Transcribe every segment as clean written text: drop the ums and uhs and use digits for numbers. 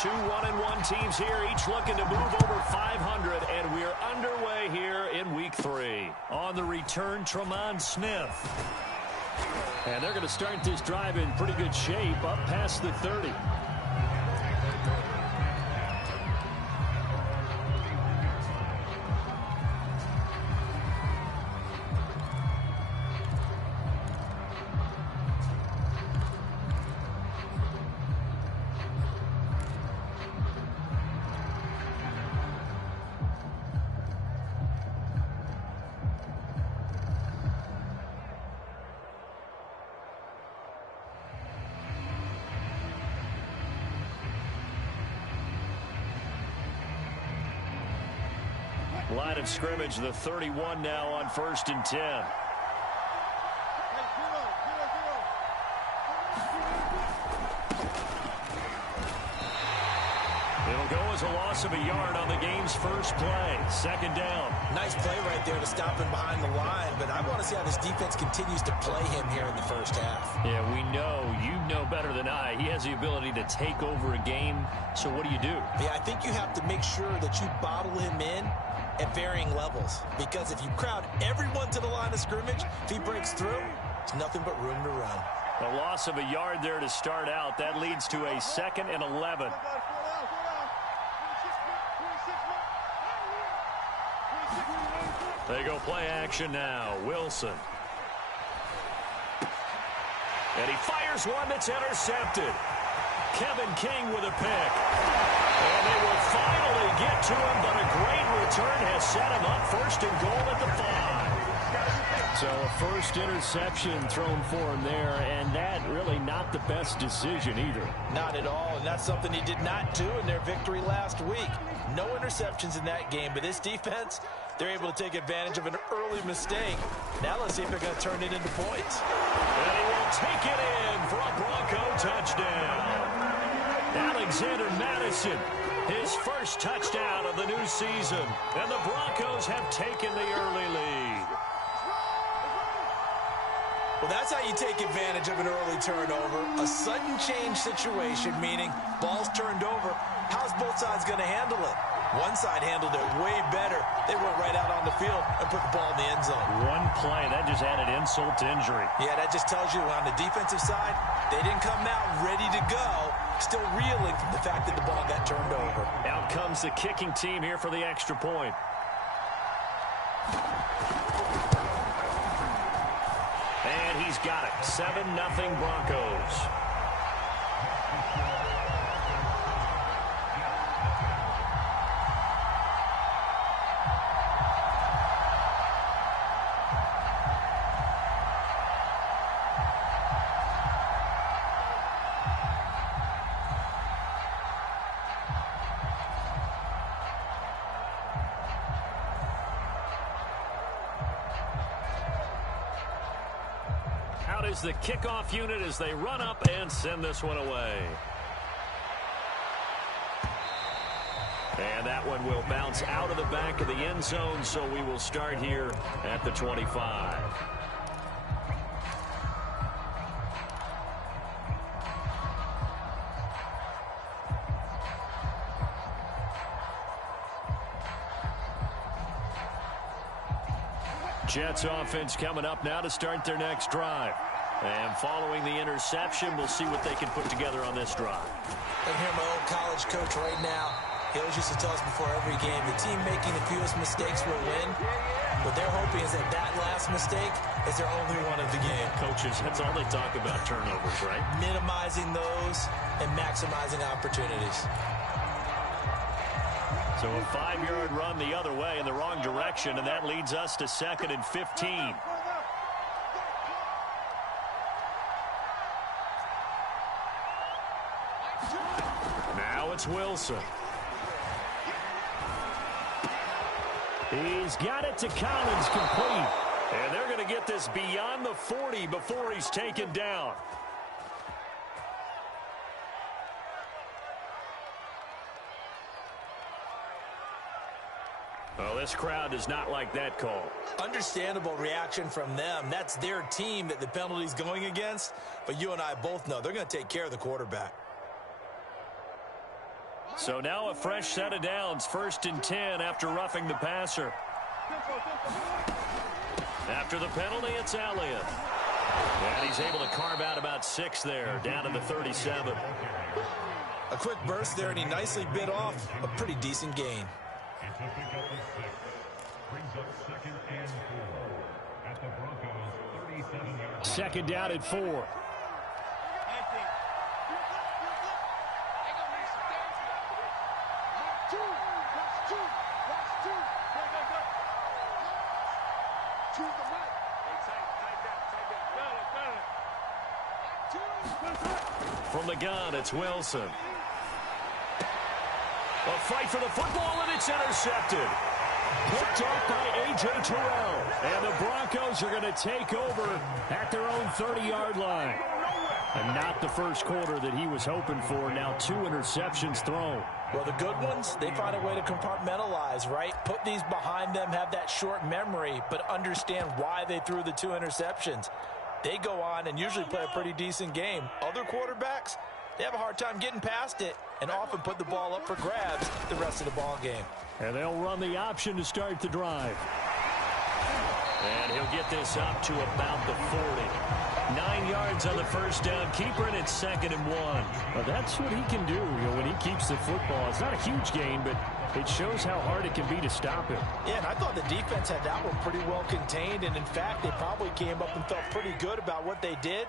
Two 1-1 teams here, each looking to move over 500, and we're underway here in week 3. On the return, Tremont Smith. And they're going to start this drive in pretty good shape, up past the 30. Line of scrimmage, the 31 now on 1st and 10. It'll go as a loss of a yard on the game's first play. 2nd down. Nice play right there to stop him behind the line, but I want to see how this defense continues to play him here in the first half. Yeah, we know, you know better than I, he has the ability to take over a game, so what do you do? Yeah, I think you have to make sure that you bottle him in at varying levels, because if you crowd everyone to the line of scrimmage, if he breaks through, there's nothing but room to run. A loss of a yard there to start out. That leads to a 2nd and 11. They go play action now. Wilson. And he fires one that's intercepted. Kevin King with a pick. And they will finally get to him, but a great return has set him up 1st and goal at the 5. So a first interception thrown for him there, and that really not the best decision either. Not at all, and that's something he did not do in their victory last week. No interceptions in that game, but this defense, they're able to take advantage of an early mistake. Now let's see if they're going to turn it into points. And he will take it in for a Bronco touchdown. Alexander Madison, his first touchdown of the new season. And the Broncos have taken the early lead. Well, that's how you take advantage of an early turnover. A sudden change situation, meaning ball's turned over. How's both sides going to handle it? One side handled it way better. They went right out on the field and put the ball in the end zone. One play, that just added insult to injury. Yeah, that just tells you on the defensive side, they didn't come out ready to go, still reeling from the fact that the ball got turned over. Out comes the kicking team here for the extra point. And he's got it. 7-0 Broncos. Out is the kickoff unit as they run up and send this one away. And that one will bounce out of the back of the end zone, so we will start here at the 25. Jets offense coming up now to start their next drive. And following the interception, we'll see what they can put together on this drive. I hear my old college coach right now. He always used to tell us before every game, the team making the fewest mistakes will win. What they're hoping is that that last mistake is their only one of the game. Coaches, that's all they talk about, turnovers, right? Minimizing those and maximizing opportunities. So a 5-yard run the other way in the wrong direction, and that leads us to 2nd and 15. Now it's Wilson. He's got it to Collins, complete. And they're going to get this beyond the 40 before he's taken down. Well, this crowd does not like that call. Understandable reaction from them. That's their team that the penalty's going against. But you and I both know they're going to take care of the quarterback. So now a fresh set of downs, 1st and 10 after roughing the passer. After the penalty, it's Elliott. And he's able to carve out about 6 there, down to the 37. A quick burst there, and he nicely bit off a pretty decent gain. Second down at 4. From the gun, it's Wilson. A fight for the football, and it's intercepted. Picked off by A.J. Terrell. And the Broncos are going to take over at their own 30-yard line. And not the first quarter that he was hoping for. Now 2 interceptions thrown. Well, the good ones, they find a way to compartmentalize, right? Put these behind them, have that short memory, but understand why they threw the 2 interceptions. They go on and usually play a pretty decent game. Other quarterbacks, they have a hard time getting past it and often put the ball up for grabs the rest of the ball game. And they'll run the option to start the drive. And he'll get this up to about the 40. 9 yards on the first down. Keeper, and it's 2nd and 1. Well, that's what he can do, when he keeps the football. It's not a huge gain, but it shows how hard it can be to stop him. Yeah, and I thought the defense had that one pretty well contained, and in fact, they probably came up and felt pretty good about what they did.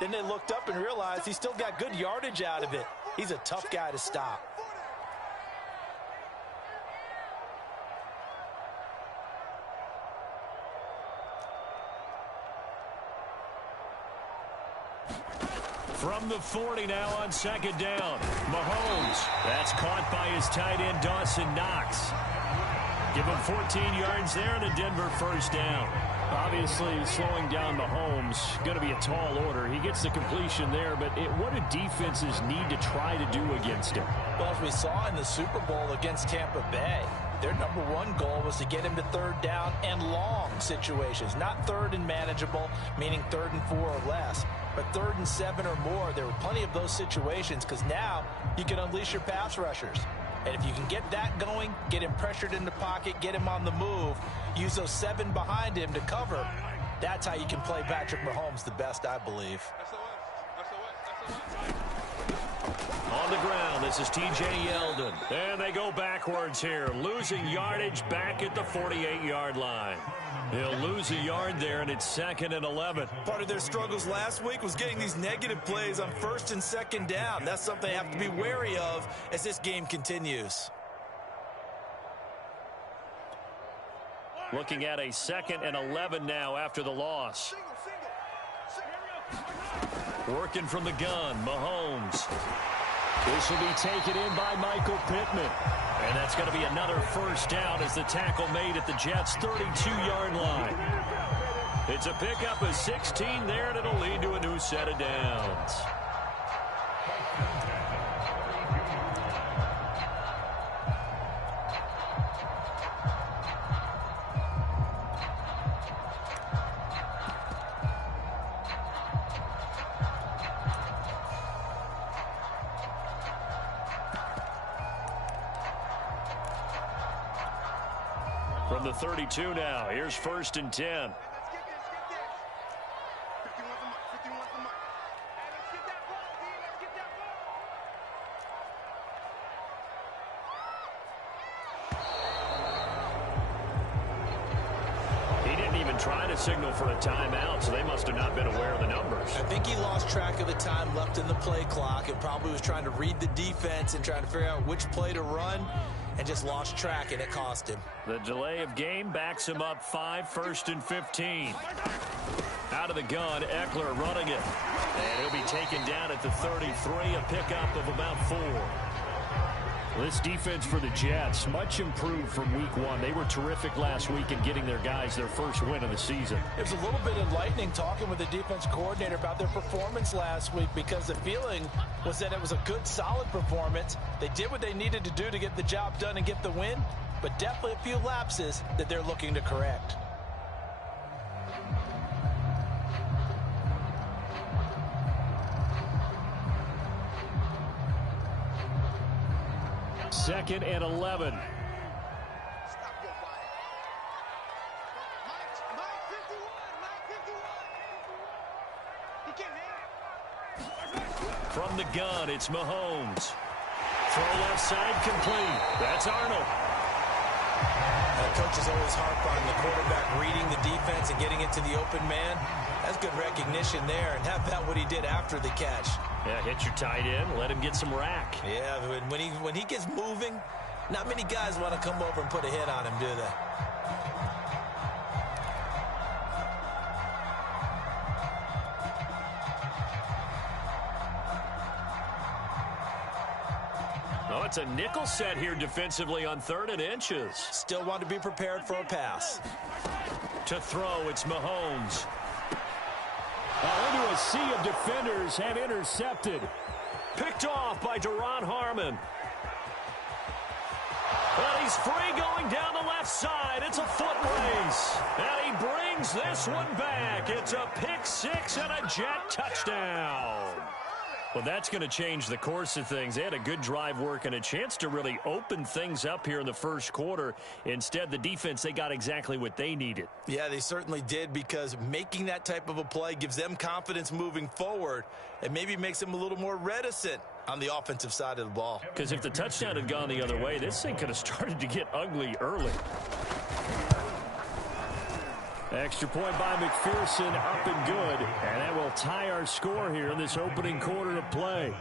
Then they looked up and realized he still got good yardage out of it. He's a tough guy to stop. From the 40 now on 2nd down. Mahomes. That's caught by his tight end, Dawson Knox. Give him 14 yards there and a Denver first down. Obviously, slowing down Mahomes, going to be a tall order. He gets the completion there, but what do defenses need to try to do against him? Well, as we saw in the Super Bowl against Tampa Bay, their #1 goal was to get him to 3rd down and long situations. Not 3rd and manageable, meaning 3rd and 4 or less, but 3rd and 7 or more. There were plenty of those situations because now you can unleash your pass rushers. And if you can get that going, get him pressured in the pocket, get him on the move, use those 7 behind him to cover, that's how you can play Patrick Mahomes the best, I believe. On the ground, this is T.J. Yeldon. And they go backwards here, losing yardage back at the 48-yard line. He'll lose a yard there, and it's 2nd and 11. Part of their struggles last week was getting these negative plays on 1st and 2nd down. That's something they have to be wary of as this game continues. Looking at a 2nd and 11 now after the loss. Working from the gun, Mahomes. This will be taken in by Michael Pittman. And that's going to be another first down as the tackle made at the Jets' 32-yard line. It's a pickup of 16 there, and it'll lead to a new set of downs. From the 32 now, here's 1st and 10. He didn't even try to signal for a timeout, so they must have not been aware of the numbers. I think he lost track of the time left in the play clock and probably was trying to read the defense and trying to figure out which play to run, and just lost track, and it cost him. The delay of game backs him up 5, 1st and 15. Out of the gun, Eckler running it. And he'll be taken down at the 33, a pickup of about 4. This defense for the Jets, much improved from week 1. They were terrific last week in getting their guys their first win of the season. It was a little bit enlightening talking with the defense coordinator about their performance last week because the feeling was that it was a good, solid performance. They did what they needed to do to get the job done and get the win, but definitely a few lapses that they're looking to correct. 2nd and 11. From the gun, it's Mahomes. Throw left side complete. That's Arnold. Coaches always harp on the quarterback reading the defense and getting it to the open man. That's good recognition there, and how about what he did after the catch? Yeah, hit your tight end, let him get some rack. Yeah, when he gets moving, not many guys want to come over and put a hit on him, do they? Oh, it's a nickel set here defensively on 3rd and inches. Still want to be prepared for a pass. To throw, it's Mahomes. Into a sea of defenders and intercepted. Picked off by Duron Harmon. But he's free going down the left side. It's a foot race. And he brings this one back. It's a pick 6 and a Jet touchdown. Well, that's going to change the course of things. They had a good drive work and a chance to really open things up here in the first quarter. Instead, the defense, they got exactly what they needed. Yeah, they certainly did, because making that type of a play gives them confidence moving forward and maybe makes them a little more reticent on the offensive side of the ball. Because if the touchdown had gone the other way, this thing could have started to get ugly early. Extra point by McPherson, up and good. And that will tie our score here in this opening quarter of play.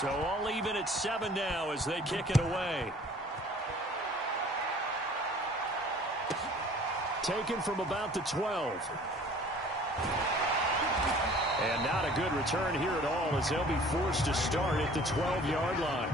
So all even at 7 now as they kick it away. Taken from about the 12. And not a good return here at all, as they'll be forced to start at the 12-yard line.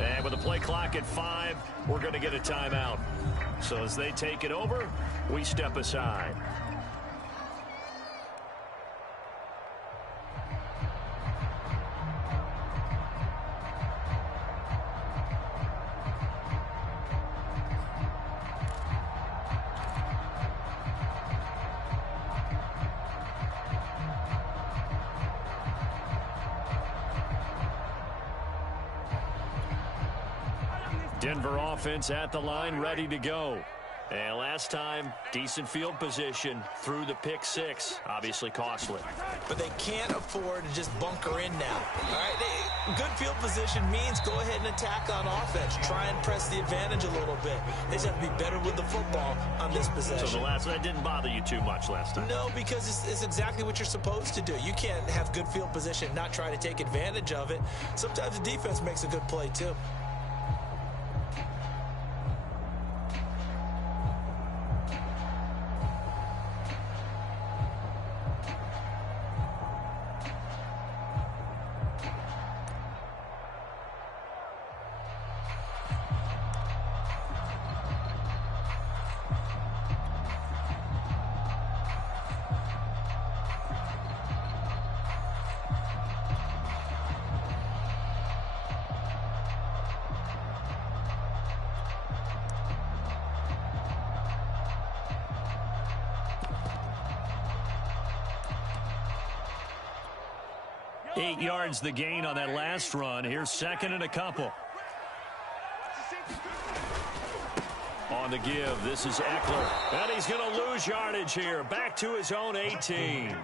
And with the play clock at 5, we're going to get a timeout. So as they take it over, we step aside. Denver offense at the line, ready to go. And last time, decent field position through the pick six. Obviously costly. But they can't afford to just bunker in now. All right, good field position means go ahead and attack on offense. Try and press the advantage a little bit. They just have to be better with the football on this possession. So that didn't bother you too much last time? No, because it's exactly what you're supposed to do. You can't have good field position and not try to take advantage of it. Sometimes the defense makes a good play, too. Eight yards the gain on that last run. Here's second and a couple. On the give, this is Eckler. And he's going to lose yardage here. Back to his own 18.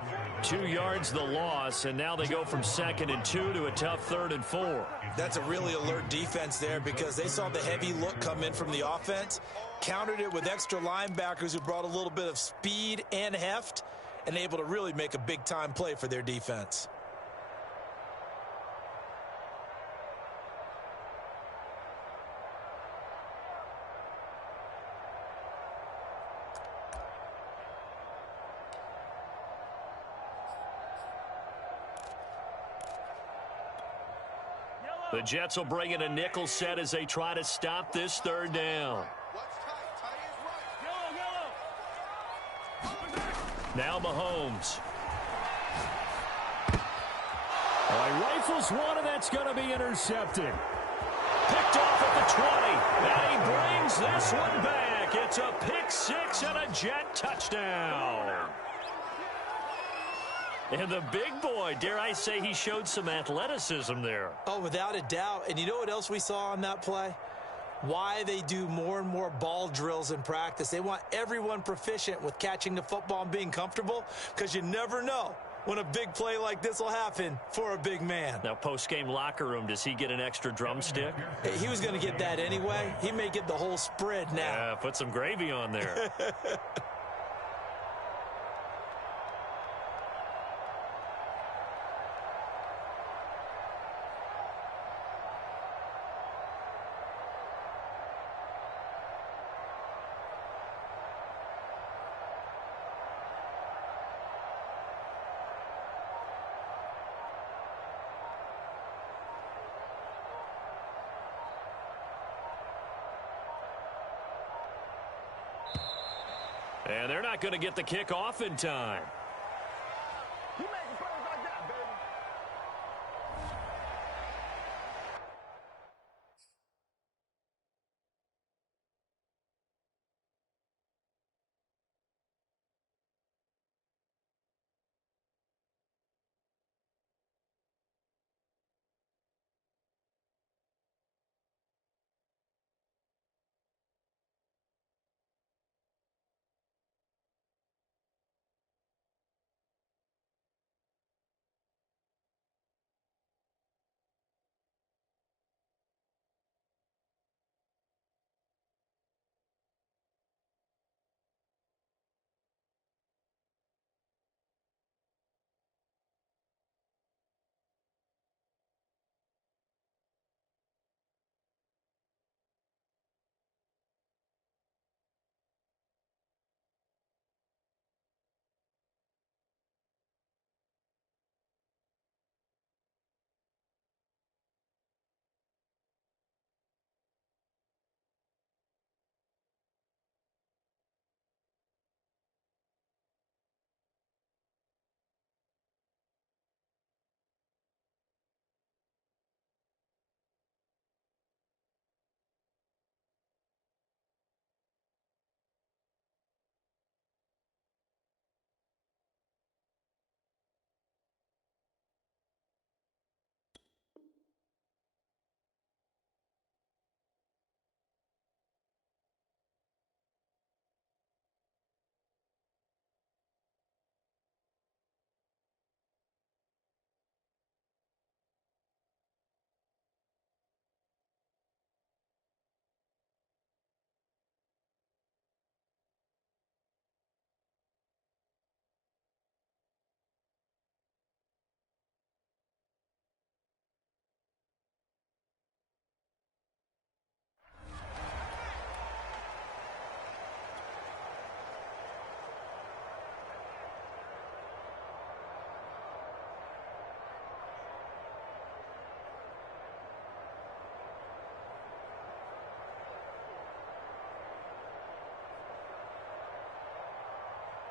2 yards the loss, and now they go from 2nd and 2 to a tough 3rd and 4. That's a really alert defense there because they saw the heavy look come in from the offense, countered it with extra linebackers who brought a little bit of speed and heft, and able to really make a big-time play for their defense. The Jets will bring in a nickel set as they try to stop this 3rd down. Now Mahomes. Oh, he rifles one, and that's going to be intercepted. Picked off at the 20. And he brings this one back. It's a pick six and a Jet touchdown. And the big boy, dare I say, he showed some athleticism there. Oh, without a doubt. And you know what else we saw on that play? Why they do more and more ball drills in practice. They want everyone proficient with catching the football and being comfortable, because you never know when a big play like this will happen for a big man. Now, post-game locker room, does he get an extra drumstick? Hey, he was going to get that anyway. He may get the whole spread now. Yeah, put some gravy on there. And they're not going to get the kick off in time.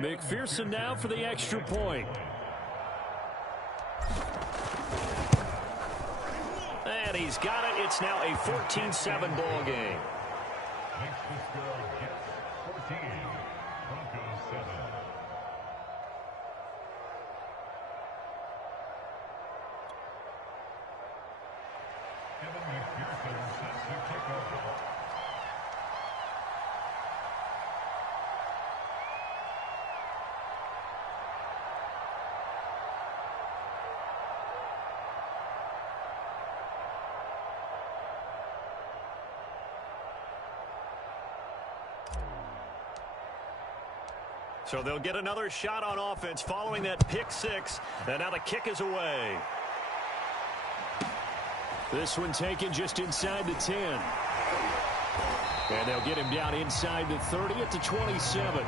McPherson now for the extra point. And he's got it. It's now a 14-7 ball game. So they'll get another shot on offense following that pick six. And now the kick is away. This one taken just inside the 10. And they'll get him down inside the 30 at the 27.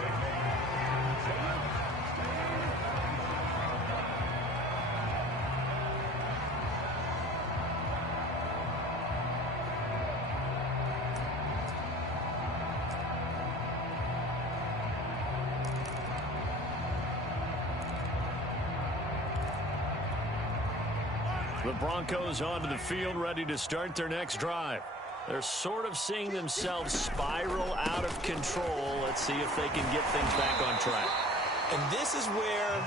The Broncos onto the field, ready to start their next drive. They're sort of seeing themselves spiral out of control. Let's see if they can get things back on track. And this is where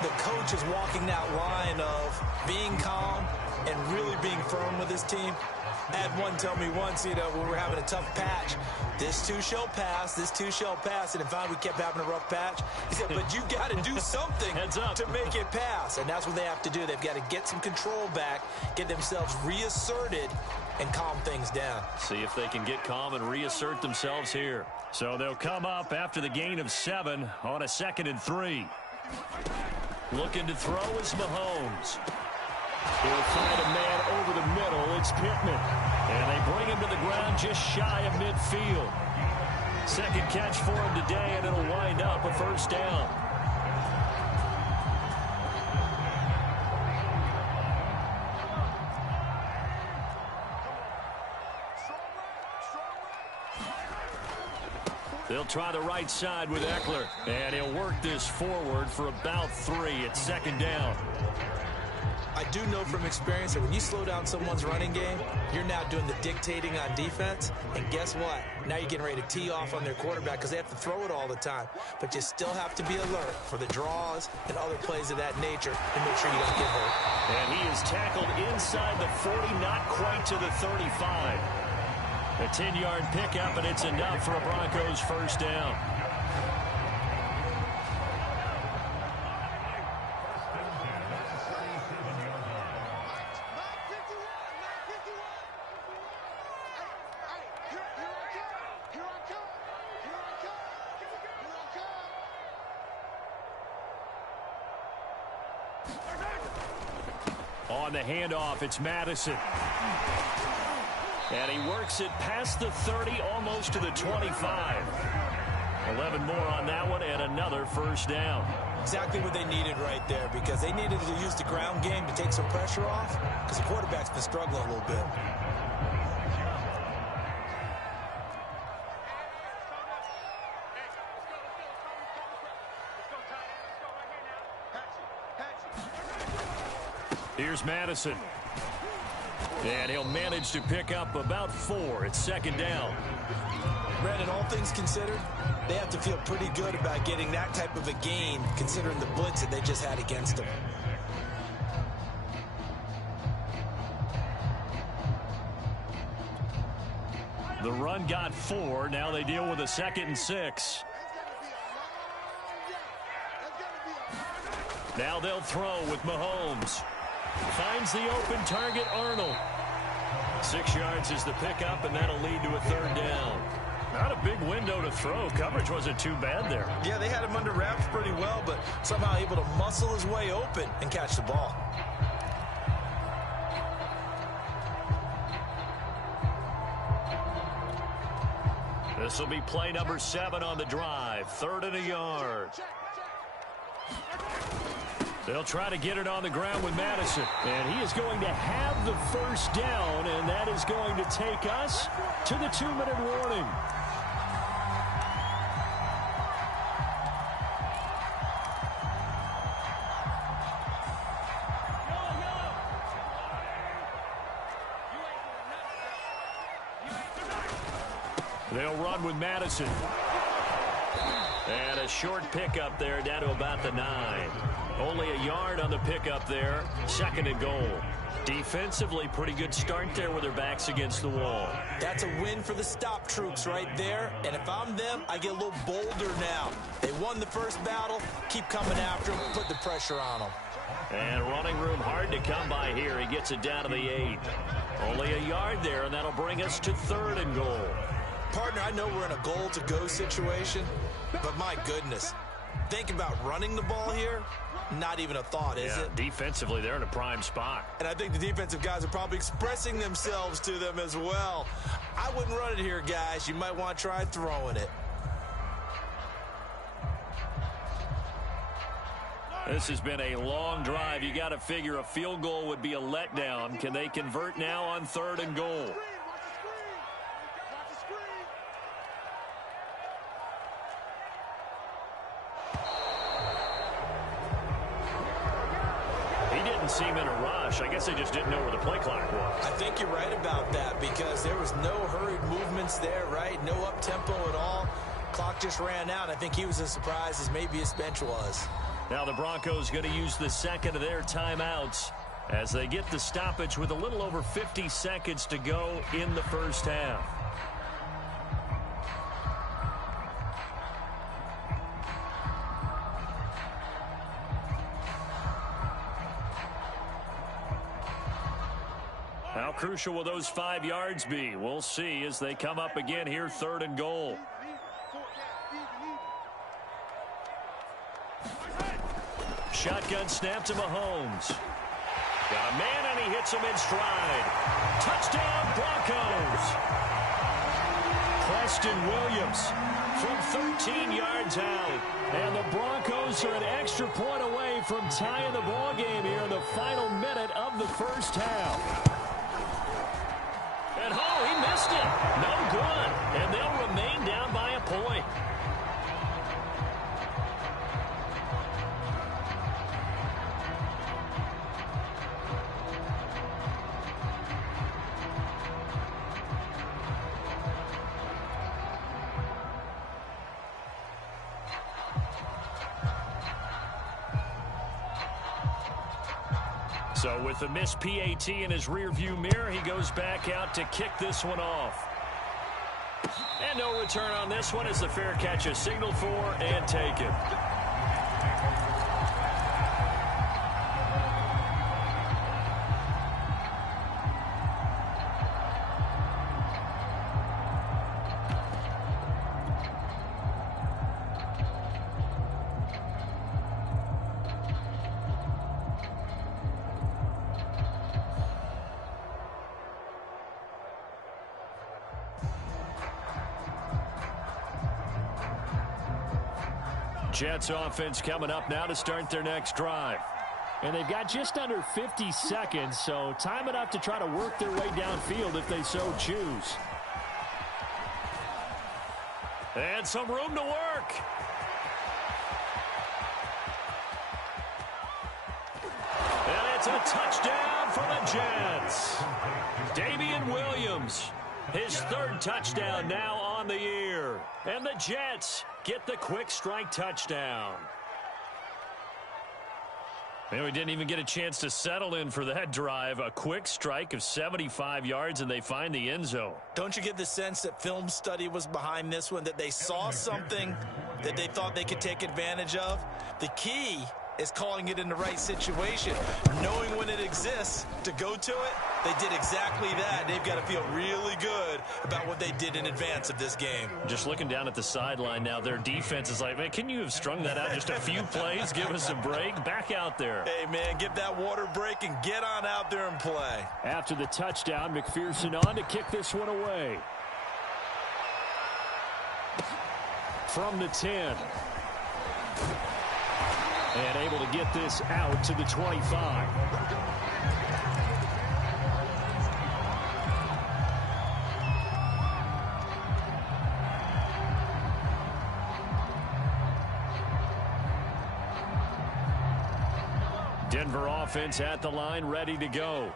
the coach is walking that line of being calm and really being firm with his team. I had one tell me once, when we were having a tough patch, this too shall pass, this too shall pass. And in fact, we kept having a rough patch. He said, but you got to do something to make it pass. And that's what they have to do. They've got to get some control back, get themselves reasserted, and calm things down. See if they can get calm and reassert themselves here. So they'll come up after the gain of 7 on a 2nd and 3. Looking to throw is Mahomes. He'll find a man over the middle. It's Pittman. And they bring him to the ground just shy of midfield. Second catch for him today, and it'll wind up a first down. They'll try the right side with Eckler. And he'll work this forward for about 3. It's 2nd down. I do know from experience that when you slow down someone's running game, you're now doing the dictating on defense. And guess what? Now you're getting ready to tee off on their quarterback because they have to throw it all the time. But you still have to be alert for the draws and other plays of that nature to make sure you don't get hurt. And he is tackled inside the 40, not quite to the 35. A 10-yard pickup, and it's enough for a Broncos first down. On the handoff, it's Madison. And he works it past the 30, almost to the 25. 11 more on that one, and another first down. Exactly what they needed right there, because they needed to use the ground game to take some pressure off, because the quarterback's been struggling a little bit. Here's Madison. And he'll manage to pick up about 4. It's 2nd down. Brandon, all things considered, they have to feel pretty good about getting that type of a gain, considering the blitz that they just had against them. The run got 4. Now they deal with a 2nd and 6. Now they'll throw with Mahomes. Finds the open target, Arnold. 6 yards is the pickup, and that'll lead to a 3rd down. Not a big window to throw. Coverage wasn't too bad there. Yeah, they had him under wraps pretty well, but somehow able to muscle his way open and catch the ball. This will be play number 7 on the drive. 3rd and a yard. They'll try to get it on the ground with Madison. And he is going to have the first down, and that is going to take us to the 2-minute warning. They'll run with Madison. And a short pickup there down to about the 9. Only a yard on the pickup there. 2nd and goal. Defensively, pretty good start there with their backs against the wall. That's a win for the stop troops right there. And if I'm them, I get a little bolder now. They won the first battle. Keep coming after them. Put the pressure on them. And running room hard to come by here. He gets it down to the 8. Only a yard there, and that'll bring us to 3rd and goal. Partner, I know we're in a goal-to-go situation, but my goodness, think about running the ball here. Not even a thought, is it? Defensively, they're in a prime spot. And I think the defensive guys are probably expressing themselves to them as well. I wouldn't run it here, guys. You might want to try throwing it. This has been a long drive. You got to figure a field goal would be a letdown. Can they convert now on 3rd and goal? Seem in a rush. I guess they just didn't know where the play clock was. I think you're right about that because there was no hurried movements there, right? No up-tempo at all. Clock just ran out. I think he was as surprised as maybe his bench was. Now the Broncos going to use the 2nd of their timeouts as they get the stoppage with a little over 50 seconds to go in the first half. How crucial will those 5 yards be? We'll see as they come up again here, 3rd and goal. Shotgun snap to Mahomes. Got a man, and he hits him in stride. Touchdown, Broncos. Preston Williams from 13 yards out. And the Broncos are an extra point away from tying the ball game here in the final minute of the first half. And oh, he missed it. No good. And they'll remain down by a point. So with the missed PAT in his rearview mirror, he goes back out to kick this one off. And no return on this one as the fair catch is signaled for and taken. Jets offense coming up now to start their next drive. And they've got just under 50 seconds, so time enough to try to work their way downfield if they so choose. And some room to work. And it's a touchdown for the Jets. Damian Williams, his 3rd touchdown now on the year. And the Jets get the quick strike touchdown. And we didn't even get a chance to settle in for that drive. A quick strike of 75 yards, and they find the end zone. Don't you get the sense that film study was behind this one, that they saw something that they thought they could take advantage of? The key is calling it in the right situation, knowing when it exists to go to it. They did exactly that. They've got to feel really good about what they did in advance of this game. Just looking down at the sideline now, their defense is like, man, can you have strung that out just a few plays? Give us a break. Back out there. Hey, man, give that water break and get on out there and play. After the touchdown, McPherson on to kick this one away. From the 10. And able to get this out to the 25. Denver offense at the line, ready to go.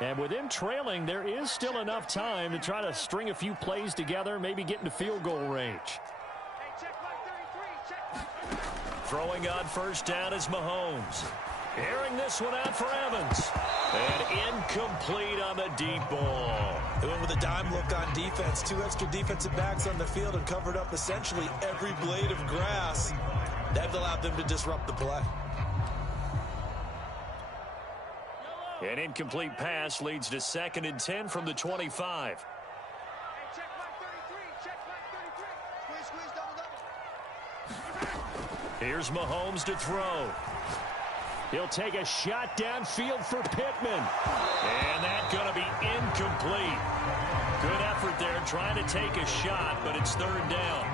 And with them trailing, there is still enough time to try to string a few plays together, maybe get into field goal range. Throwing on first down is Mahomes. Airing this one out for Evans. And incomplete on the deep ball. They went with a dime look on defense. 2 extra defensive backs on the field and covered up essentially every blade of grass. That allowed them to disrupt the play. An incomplete pass leads to 2nd and 10 from the 25. Here's Mahomes to throw. He'll take a shot downfield for Pittman. And that's going to be incomplete. Good effort there trying to take a shot, but it's 3rd down.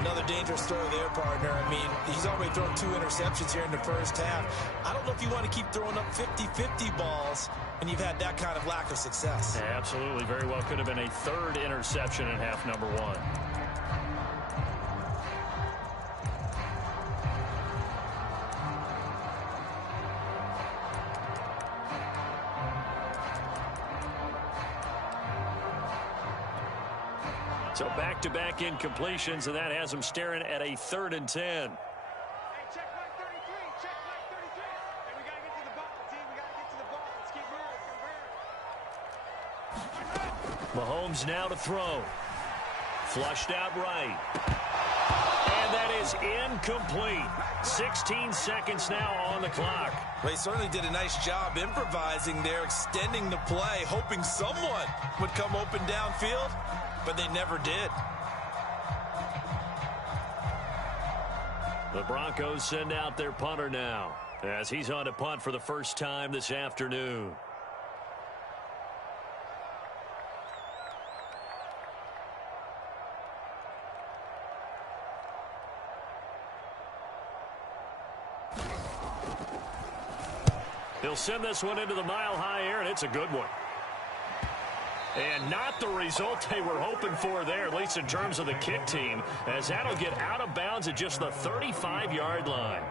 Another dangerous throw there, partner. I mean, he's already thrown 2 interceptions here in the first half. I don't know if you want to keep throwing up 50-50 balls when you've had that kind of lack of success. Yeah, absolutely. Very well could have been a 3rd interception in half number 1. So back-to-back incompletions, and that has them staring at a 3rd and 10. Hey, check mark 33, check mark 33. Hey, we got to get to the ball, team. We got to get to the ball. Let's keep moving. Mahomes now to throw. Flushed out right. And that is incomplete. 16 seconds now on the clock. They certainly did a nice job improvising there, extending the play, hoping someone would come open downfield, but they never did. The Broncos send out their punter now, as he's on to punt for the first time this afternoon. He'll send this one into the mile-high air, and it's a good one. And not the result they were hoping for there, at least in terms of the kick team, as that'll get out of bounds at just the 35-yard line.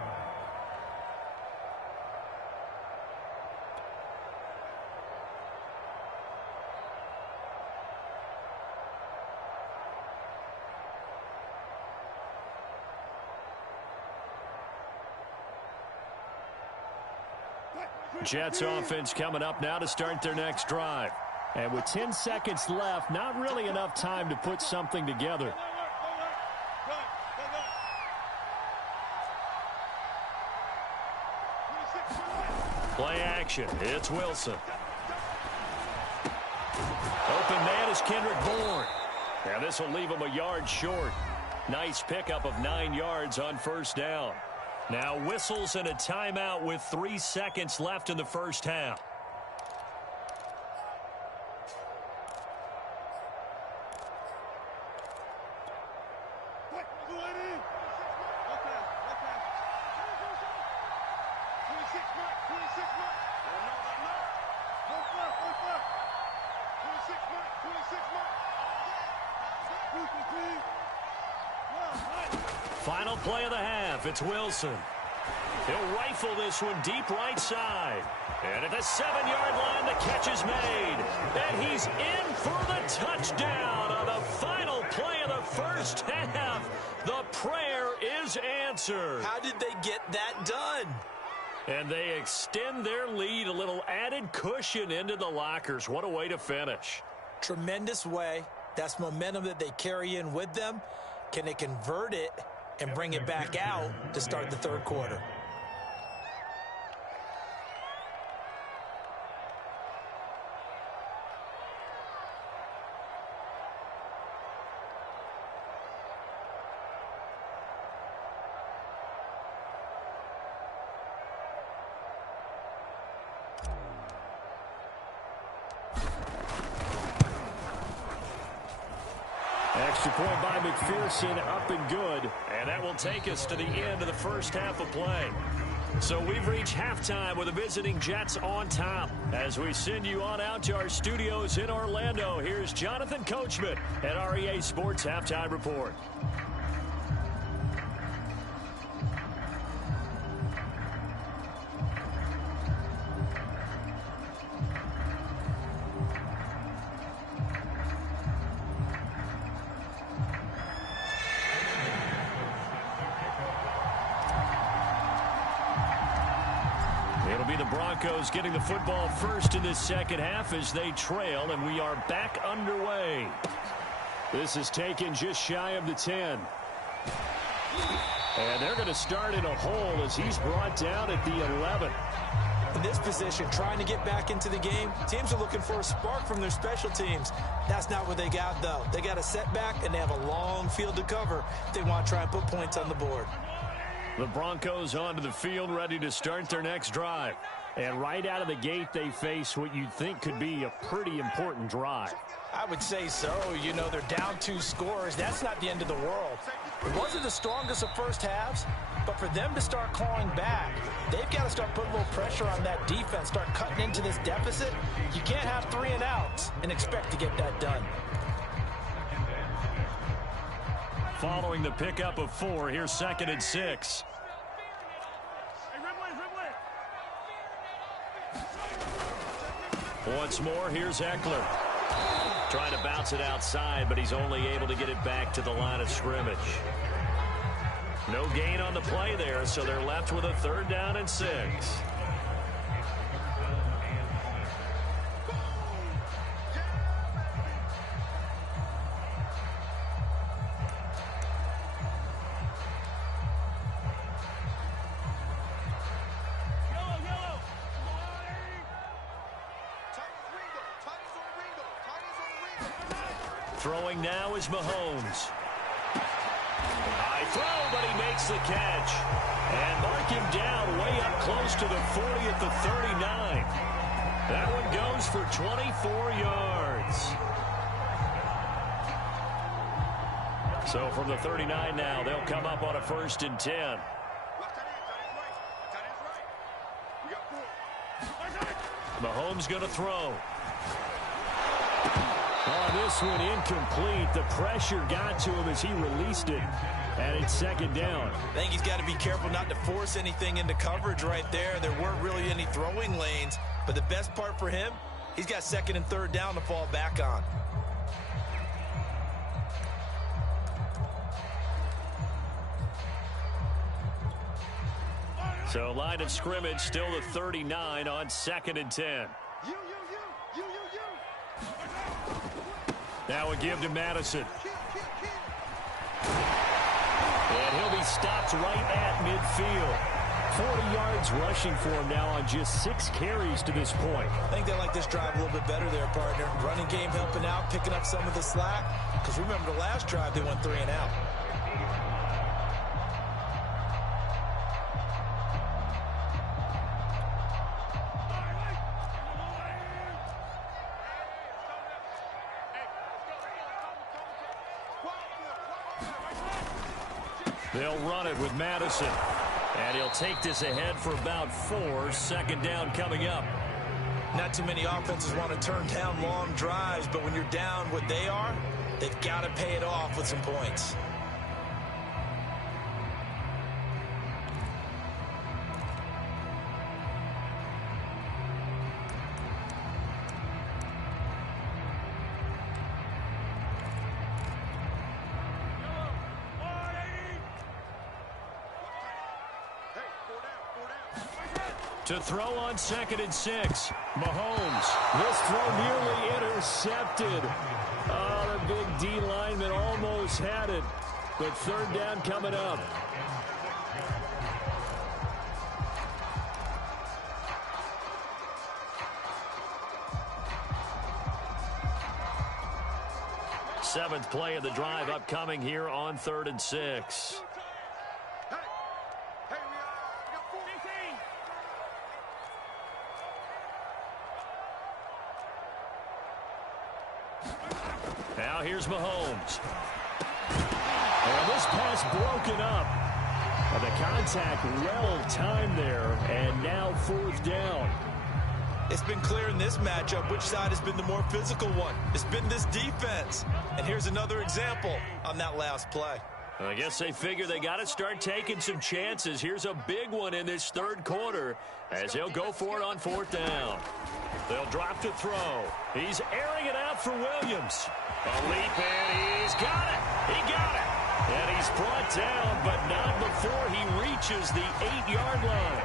Jets offense coming up now to start their next drive. And with 10 seconds left, not really enough time to put something together. Play action. It's Wilson. Open man is Kendrick Bourne. And this will leave him a yard short. Nice pickup of 9 yards on first down. Now whistles and a timeout with 3 seconds left in the first half. Final play of the half. It's Wilson. He'll rifle this one deep right side. And at the 7-yard line, the catch is made. And he's in for the touchdown on the final play of the first half. The prayer is answered. How did they get that done? And they extend their lead, a little added cushion into the lockers. What a way to finish. Tremendous way. That's momentum that they carry in with them. Can they convert it and bring it back out to start the third quarter? Extra point by McPherson, up and good. And that will take us to the end of the first half of play. So we've reached halftime with the visiting Jets on top. As we send you on out to our studios in Orlando, here's Jonathan Coachman at REA Sports Halftime Report. Broncos getting the football first in this second half as they trail, and we are back underway. This is taken just shy of the 10. And they're going to start in a hole as he's brought down at the 11. In this position, trying to get back into the game, teams are looking for a spark from their special teams. That's not what they got, though. They got a setback, and they have a long field to cover if they want to try and put points on the board. The Broncos onto the field, ready to start their next drive. And right out of the gate, they face what you'd think could be a pretty important drive. I would say so. You know, they're down 2 scores. That's not the end of the world. It wasn't the strongest of first halves, but for them to start clawing back, they've got to start putting a little pressure on that defense, start cutting into this deficit. You can't have 3 and outs and expect to get that done. Following the pickup of 4, here's 2nd and 6. Once more, here's Eckler. Trying to bounce it outside, but he's only able to get it back to the line of scrimmage. No gain on the play there, so they're left with a 3rd down and 6. Throwing now is Mahomes. High throw, but he makes the catch. And mark him down way up close to the 40 at the 39. That one goes for 24 yards. So from the 39 now, they'll come up on a 1st and 10. Mahomes going to throw. Oh, this one incomplete. The pressure got to him as he released it, and it's 2nd down. I think he's got to be careful not to force anything into coverage right there. There weren't really any throwing lanes, but the best part for him, he's got 2nd and 3rd down to fall back on. So line of scrimmage still the 39 on 2nd and 10. Now a give to Madison. And he'll be stopped right at midfield. 40 yards rushing for him now on just 6 carries to this point. I think they like this drive a little bit better there, partner. Running game helping out, picking up some of the slack. Because remember the last drive, they went 3 and out. They'll run it with Madison. And he'll take this ahead for about 4. 2nd down coming up. Not too many offenses want to turn down long drives, but when you're down what they are, they've got to pay it off with some points. To throw on 2nd and 6. Mahomes. This throw nearly intercepted. Oh, the big D lineman almost had it. But 3rd down coming up. Seventh play of the drive upcoming here on 3rd and 6. Now here's Mahomes. And this pass broken up. And the contact well timed there. And now 4th down. It's been clear in this matchup which side has been the more physical one. It's been this defense. And here's another example on that last play. I guess they figure they got to start taking some chances. Here's a big one in this 3rd quarter as he'll go for it on 4th down. They'll drop to throw. He's airing it out for Williams. A leap, and he's got it. He got it. And he's brought down, but not before he reaches the 8-yard line.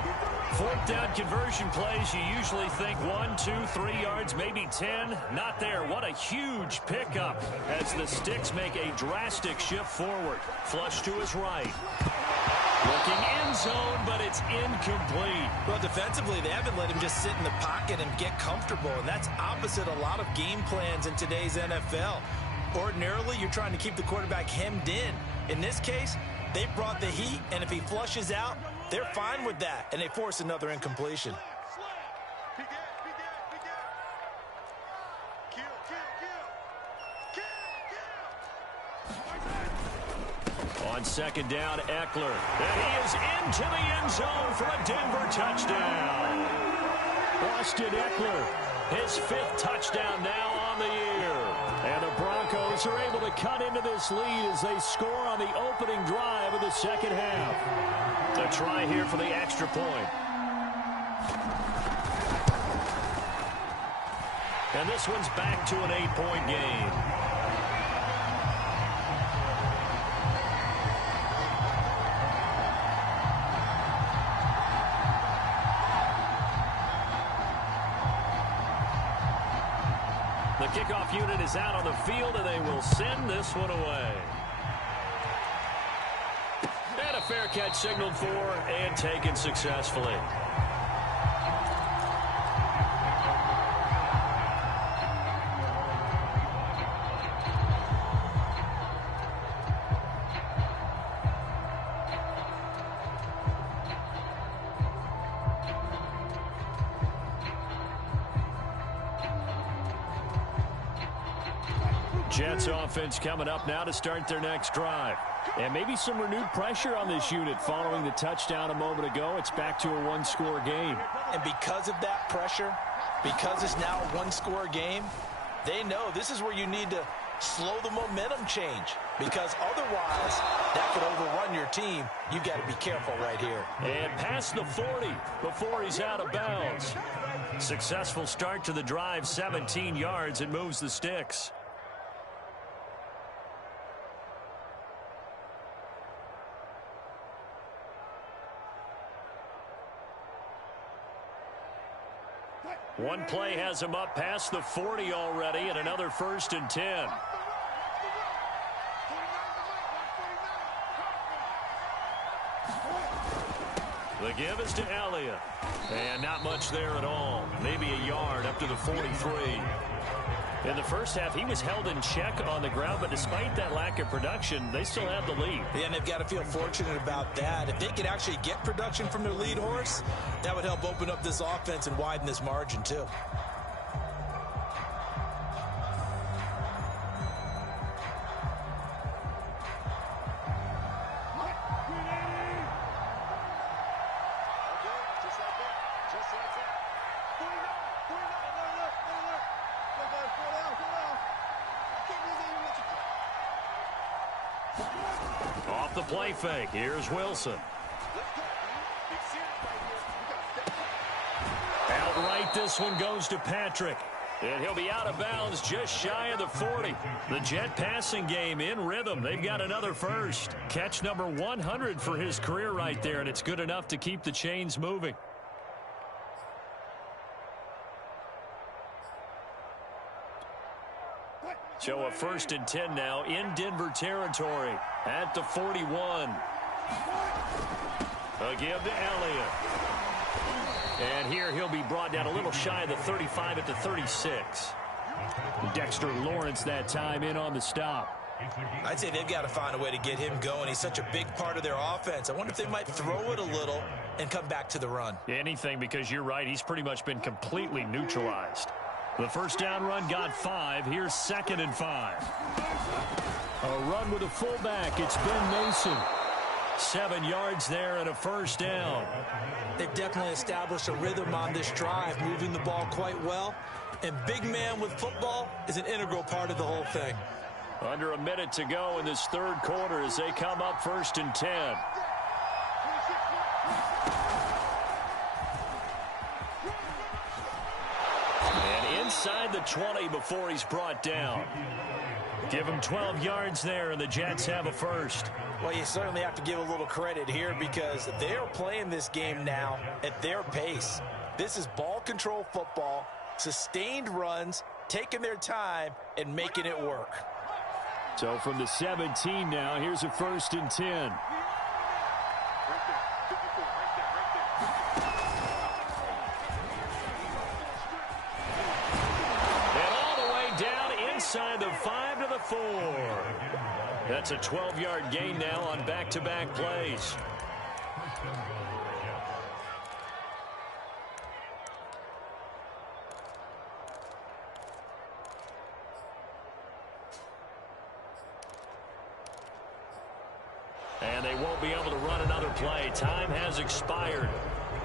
Fourth down conversion plays, you usually think 1, 2, 3 yards, maybe 10. Not there. What a huge pickup as the Sticks make a drastic shift forward. Flush to his right. Looking end zone, but it's incomplete. Well, defensively, they haven't let him just sit in the pocket and get comfortable, and that's opposite a lot of game plans in today's NFL. Ordinarily, you're trying to keep the quarterback hemmed in. In this case, they brought the heat, and if he flushes out, they're fine with that, and they force another incompletion. On second down, Eckler. And he is into the end zone for a Denver touchdown. Austin Eckler, his 5th touchdown now on the year. And the Broncos are able to cut into this lead as they score on the opening drive of the second half. A try here for the extra point. And this one's back to an 8-point game. The kickoff unit is out on the field, and they will send this one away. And a fair catch signaled for and taken successfully. Jets offense coming up now to start their next drive. And maybe some renewed pressure on this unit following the touchdown a moment ago. It's back to a one-score game. And because of that pressure, because it's now a one-score game, they know this is where you need to slow the momentum change. Because otherwise, that could overrun your team. You've got to be careful right here. And past the 40 before he's out of bounds. Successful start to the drive, 17 yards, and moves the Sticks. One play has him up past the 40 already, and another 1st and 10. The give is to Elliott. And not much there at all. Maybe a yard up to the 43. In the first half, he was held in check on the ground, but despite that lack of production, they still have the lead. Yeah, and they've got to feel fortunate about that. If they could actually get production from their lead horse, that would help open up this offense and widen this margin, too. Off the play fake, here's Wilson. Outright, this one goes to Patrick. And he'll be out of bounds just shy of the 40. The Jet passing game in rhythm. They've got another first. Catch number 100 for his career right there, and it's good enough to keep the chains moving. So a 1st and 10 now in Denver territory at the 41. A give to Elliott. And here he'll be brought down a little shy of the 35 at the 36. Dexter Lawrence that time in on the stop. I'd say they've got to find a way to get him going. He's such a big part of their offense. I wonder if they might throw it a little and come back to the run. Anything, because you're right. He's pretty much been completely neutralized. The first down run got 5. Here's 2nd and 5. A run with a fullback. It's Ben Mason. 7 yards there and a first down. They've definitely established a rhythm on this drive, moving the ball quite well. And big man with football is an integral part of the whole thing. Under a minute to go in this third quarter as they come up 1st and 10. And inside the 20 before he's brought down. Give him 12 yards there, and the Jets have a first. Well, you certainly have to give a little credit here because they're playing this game now at their pace. This is ball control football, sustained runs, taking their time, and making it work. So from the 17 now, here's a 1st and 10. Inside the 5 to the 4. That's a 12-yard gain now on back-to-back plays. And they won't be able to run another play. Time has expired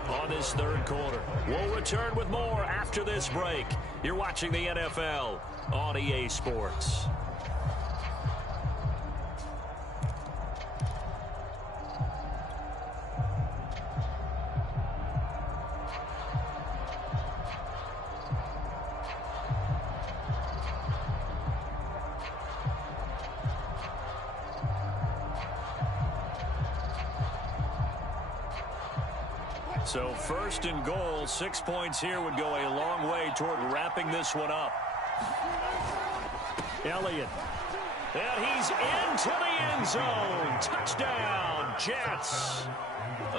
on this 3rd quarter. We'll return with more after this break. You're watching the NFL on EA Sports. So 1st and goal, 6 points here would go a long way toward wrapping this one up. Elliott. And he's into the end zone. Touchdown, Jets.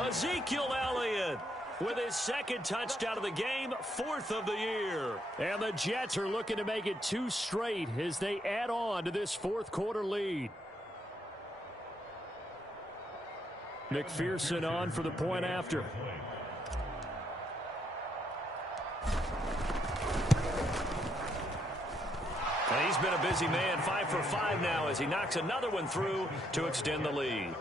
Ezekiel Elliott with his 2nd touchdown of the game, 4th of the year. And the Jets are looking to make it 2 straight as they add on to this 4th quarter lead. McPherson on for the point after. And he's been a busy man, 5 for 5 now as he knocks another one through to extend the lead.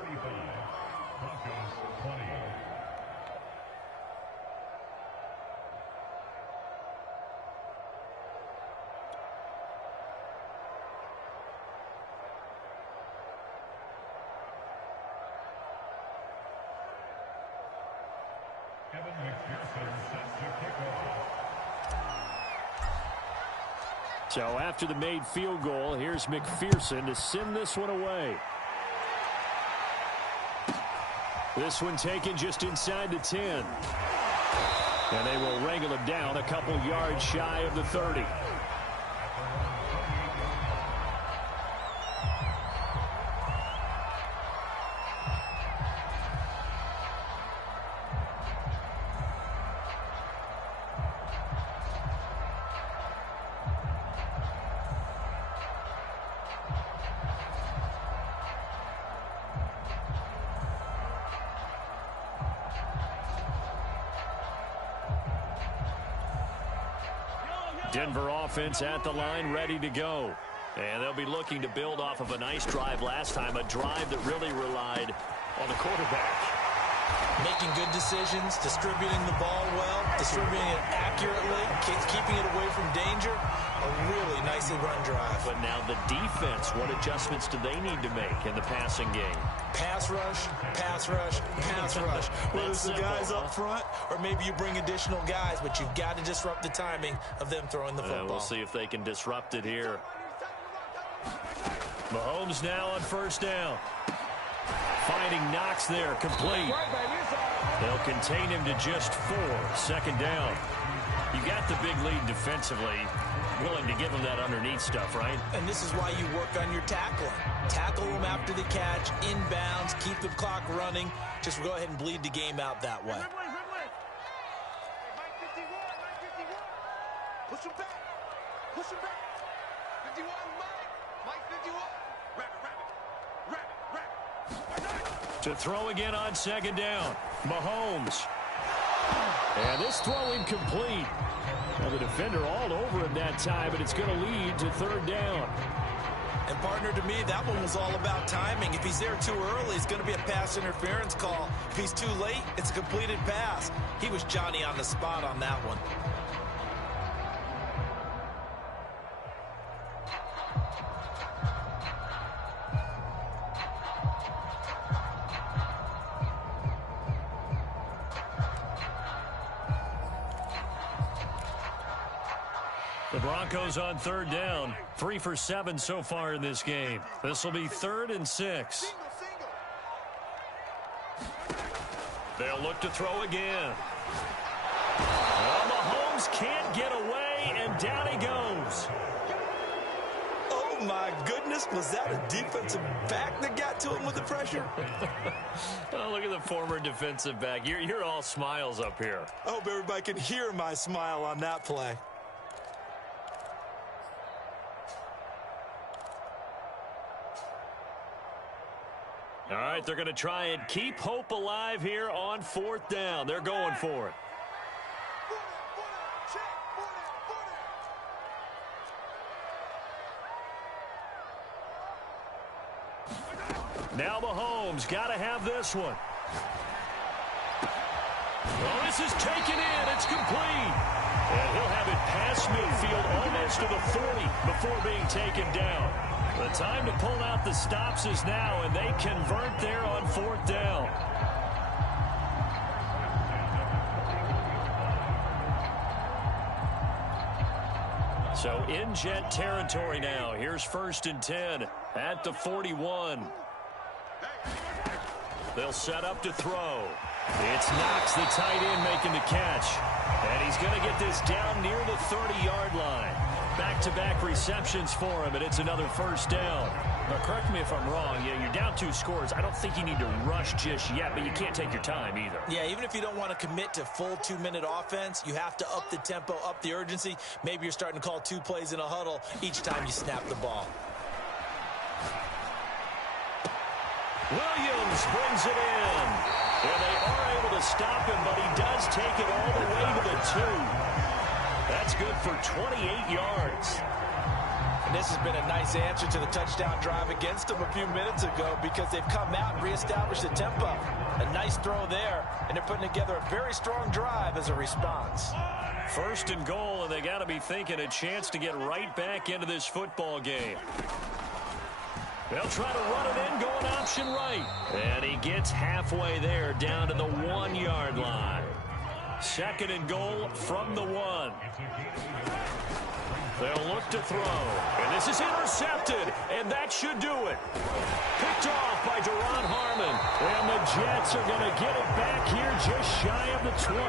So after the made field goal, here's McPherson to send this one away. This one taken just inside the 10. And they will wrangle him down a couple yards shy of the 30. Denver offense at the line, ready to go. And they'll be looking to build off of a nice drive last time, a drive that really relied on the quarterback. Making good decisions, distributing the ball well, distributing it accurately, keeping it away from danger. A really nicely run drive. But now the defense, what adjustments do they need to make in the passing game? Pass rush, pass rush, pass rush. Whether it's the guys up front or maybe you bring additional guys, but you've got to disrupt the timing of them throwing the football. We'll see if they can disrupt it here. Mahomes now on 1st down. Finding Knox there, complete. They'll contain him to just 4, 2nd down. You got the big lead defensively. Willing to give him that underneath stuff, right? And this is why you work on your tackling. Tackle them after the catch, inbounds, keep the clock running. Just go ahead and bleed the game out that way. Push him back. Push him back. 51, Mike 51. Rabbit. To throw again on 2nd down. Mahomes. And this throw incomplete. Well, the defender all over him that time, but it's going to lead to 3rd down. And partner, to me, that one was all about timing. If he's there too early, it's going to be a pass interference call. If he's too late, it's a completed pass. He was Johnny on the spot on that one. The Broncos on third down. 3 for 7 so far in this game. This will be 3rd and 6. They'll look to throw again. Well, Mahomes can't get away, and down he goes. Oh, my goodness. Was that a defensive back that got to him with the pressure? Oh, look at the former defensive back. You're all smiles up here. I hope everybody can hear my smile on that play. All right, they're going to try and keep hope alive here on 4th down. They're going for it. Now Mahomes got to have this one. Well, this is taken in. It's complete. And he'll have it past midfield almost to the 40 before being taken down. The time to pull out the stops is now, and they convert there on 4th down. So in Jet territory now. Here's 1st and 10 at the 41. They'll set up to throw. It's Knox, the tight end, making the catch. And he's going to get this down near the 30-yard line. Back-to-back receptions for him, and it's another 1st down. But correct me if I'm wrong. You're down 2 scores. I don't think you need to rush just yet, but you can't take your time either. Yeah, even if you don't want to commit to full 2-minute offense, you have to up the tempo, up the urgency. Maybe you're starting to call 2 plays in a huddle each time you snap the ball. Williams brings it in. And they are able to stop him, but he does take it all the way to the 2. That's good for 28 yards. And this has been a nice answer to the touchdown drive against them a few minutes ago because they've come out and reestablished the tempo. A nice throw there, and they're putting together a very strong drive as a response. 1st and goal, and they got to be thinking a chance to get right back into this football game. They'll try to run it in, going option right. And he gets halfway there, down to the 1-yard line. 2nd and goal from the 1. They'll look to throw. And this is intercepted, and that should do it. Picked off by Duron Harmon. And the Jets are going to get it back here just shy of the 20.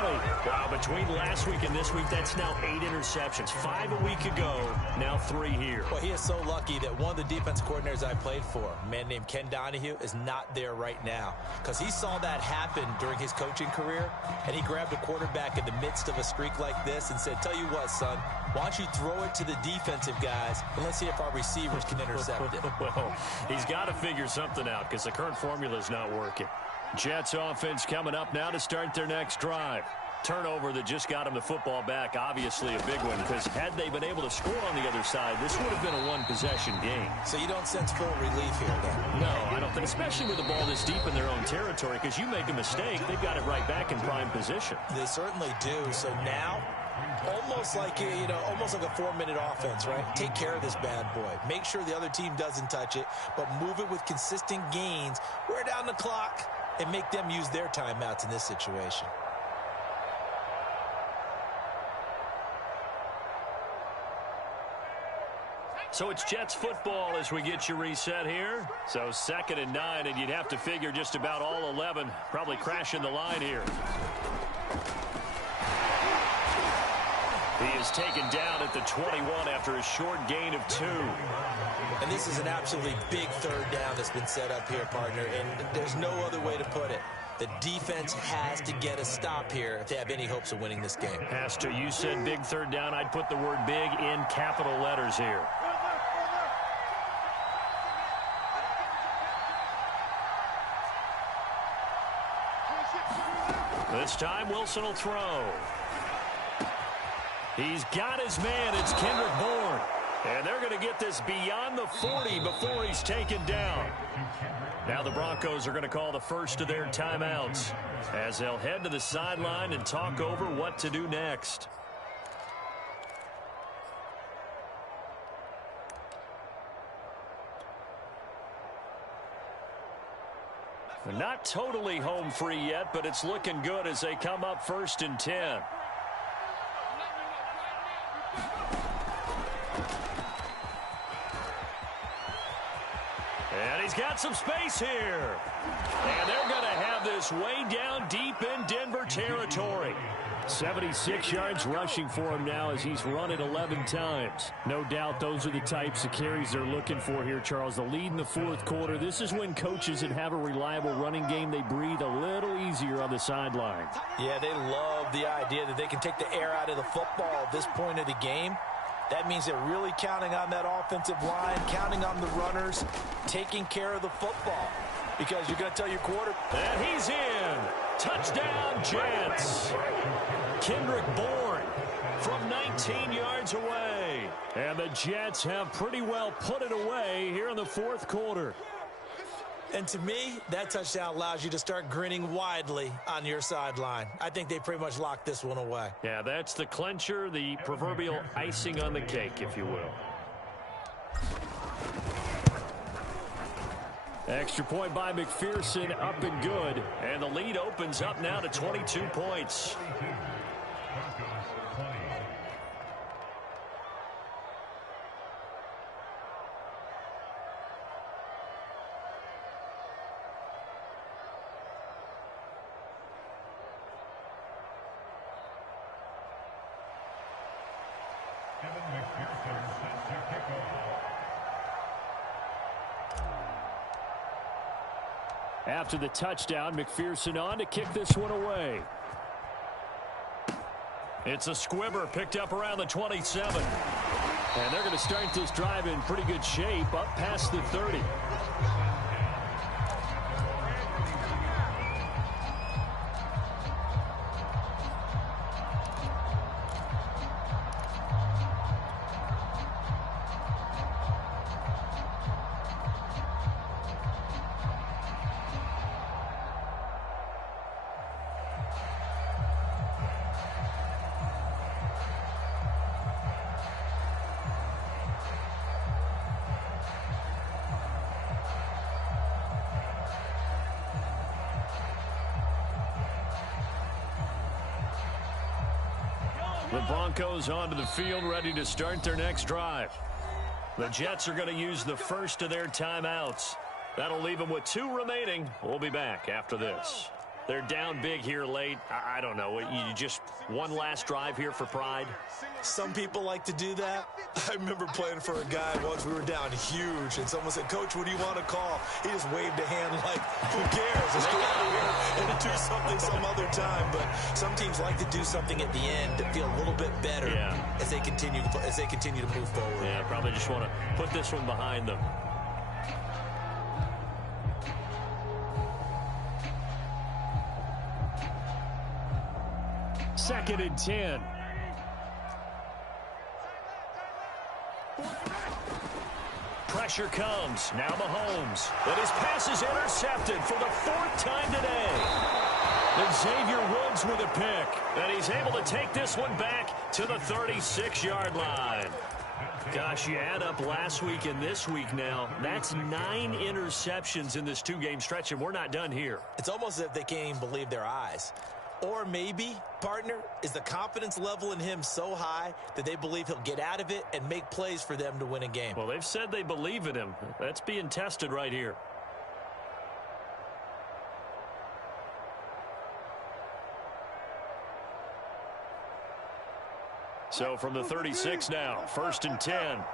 Wow, between last week and this week, that's now 8 interceptions. 5 a week ago, now 3 here. Well, he is so lucky that one of the defense coordinators I played for, a man named Ken Donahue, is not there right now. Because he saw that happen during his coaching career, and he grabbed a quarterback in the midst of a streak like this and said, tell you what, son, why don't you throw it to the defensive guys, and let's see if our receivers can intercept it. Well, he's got to figure something out because the current formula is not working. Jets offense coming up now to start their next drive. Turnover that just got him the football back, obviously a big one, because had they been able to score on the other side, this would have been a one-possession game. So you don't sense full relief here, then? No, I don't think, especially with the ball this deep in their own territory, because you make a mistake, they've got it right back in prime position. They certainly do. So now, almost like almost like a 4-minute offense, right? Take care of this bad boy. Make sure the other team doesn't touch it, but move it with consistent gains. Wear down the clock and make them use their timeouts in this situation. So it's Jets football as we get you reset here. So 2nd and 9, and you'd have to figure just about all 11 probably crashing the line here. He is taken down at the 21 after a short gain of 2. And this is an absolutely big 3rd down that's been set up here, partner, and there's no other way to put it. The defense has to get a stop here if they have any hopes of winning this game. Has to. You said big 3rd down. I'd put the word big in capital letters here. This time, Wilson will throw. He's got his man. It's Kendrick Bourne. And they're going to get this beyond the 40 before he's taken down. Now the Broncos are going to call the first of their timeouts as they'll head to the sideline and talk over what to do next. They're not totally home free yet, but it's looking good as they come up 1st and 10. he's got some space here. And they're going to have this way down deep in Denver territory. 76 yards rushing for him now as he's run it 11 times. No doubt those are the types of carries they're looking for here, Charles. The lead in the fourth quarter. This is when coaches that have a reliable running game, they breathe a little easier on the sideline. Yeah, they love the idea that they can take the air out of the football at this point of the game. That means they're really counting on that offensive line, counting on the runners, taking care of the football. Because you're going to tell your quarter. And he's in. Touchdown, Jets. Kendrick Bourne from 19 yards away. And the Jets have pretty well put it away here in the fourth quarter. And to me, that touchdown allows you to start grinning widely on your sideline. I think they pretty much locked this one away. Yeah, that's the clincher, the proverbial icing on the cake, if you will. Extra point by McPherson, up and good. And the lead opens up now to 22 points. After the touchdown, McPherson on to kick this one away. It's a squibber picked up around the 27. And they're going to start this drive in pretty good shape up past the 30. The Broncos onto the field, ready to start their next drive. The Jets are going to use the first of their timeouts. That'll leave them with 2 remaining. We'll be back after this. They're down big here late. I don't know. You just one last drive here for pride? Some people like to do that. I remember playing for a guy once. We were down huge, and someone said, "Coach, what do you want to call?" He just waved a hand like, who cares? Let's go out of here and do something some other time. But some teams like to do something at the end to feel a little bit better as they continue to move forward. Yeah, probably just want to put this one behind them. Second and 10. Pressure comes. Now Mahomes. But his pass is intercepted for the 4th time today. And Xavier Woods with a pick. And he's able to take this one back to the 36-yard line. Gosh, you add up last week and this week now. That's 9 interceptions in this 2-game stretch, and we're not done here. It's almost as if they can't even believe their eyes. Or maybe, partner, is the confidence level in him so high that they believe he'll get out of it and make plays for them to win a game. Well, they've said they believe in him. That's being tested right here. So from the 36 now, 1st and 10.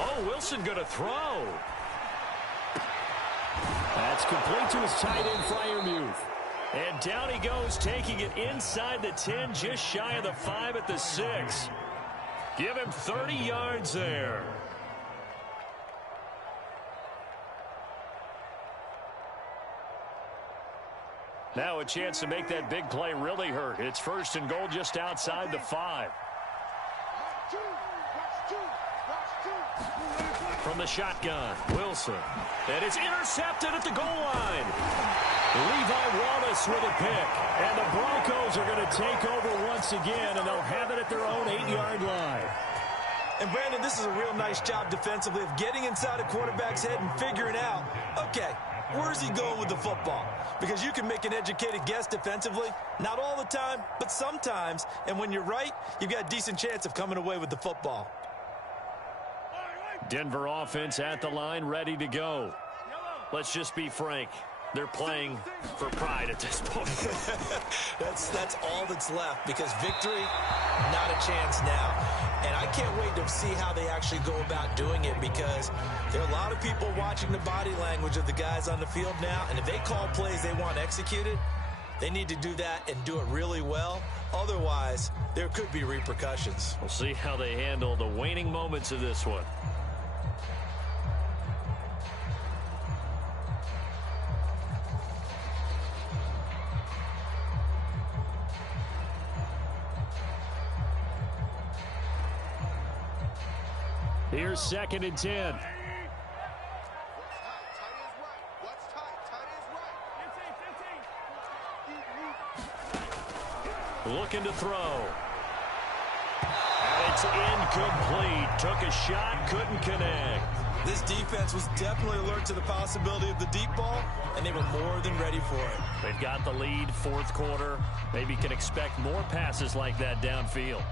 Oh, Wilson going to throw. That's complete to his tight end, Freiermuth. And down he goes, taking it inside the 10, just shy of the 5 at the 6. Give him 30 yards there. Now a chance to make that big play really hurt. It's 1st and goal just outside the 5. From the shotgun, Wilson. And it's intercepted at the goal line. Levi Wallace with a pick. And the Broncos are going to take over once again, and they'll have it at their own 8-yard line. And, Brandon, this is a real nice job defensively of getting inside a quarterback's head and figuring out, okay, Where's he going with the football? Because you can make an educated guess defensively. Not all the time, but sometimes. And when you're right, you've got a decent chance of coming away with the football. Denver offense at the line, ready to go. Let's just be frank. They're playing for pride at this point. That's all that's left, because victory, not a chance now. And I can't wait to see how they actually go about doing it, because there are a lot of people watching the body language of the guys on the field now, and if they call plays they want executed, they need to do that and do it really well. Otherwise, there could be repercussions. We'll see how they handle the waning moments of this one. Here's 2nd and 10. Looking to throw. And it's incomplete. Took a shot, couldn't connect. This defense was definitely alert to the possibility of the deep ball, and they were more than ready for it. They've got the lead, 4th quarter. Maybe can expect more passes like that downfield.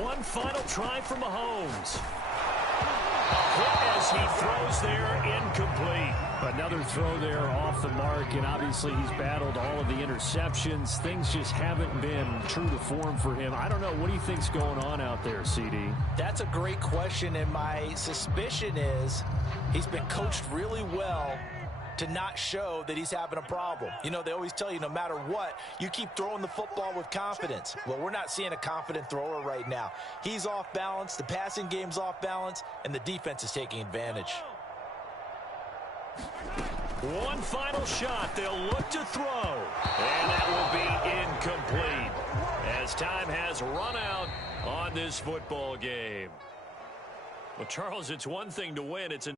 One final try for Mahomes. A hit as he throws there, incomplete. Another throw there off the mark, and obviously he's battled all of the interceptions. Things just haven't been true to form for him. I don't know. What do you think's going on out there, CD? That's a great question, and my suspicion is he's been coached really well to not show that he's having a problem. You know, they always tell you no matter what, you keep throwing the football with confidence. Well, we're not seeing a confident thrower right now. He's off balance, the passing game's off balance, and the defense is taking advantage. One final shot. They'll look to throw. And that will be incomplete as time has run out on this football game. Well, Charles, it's one thing to win. It's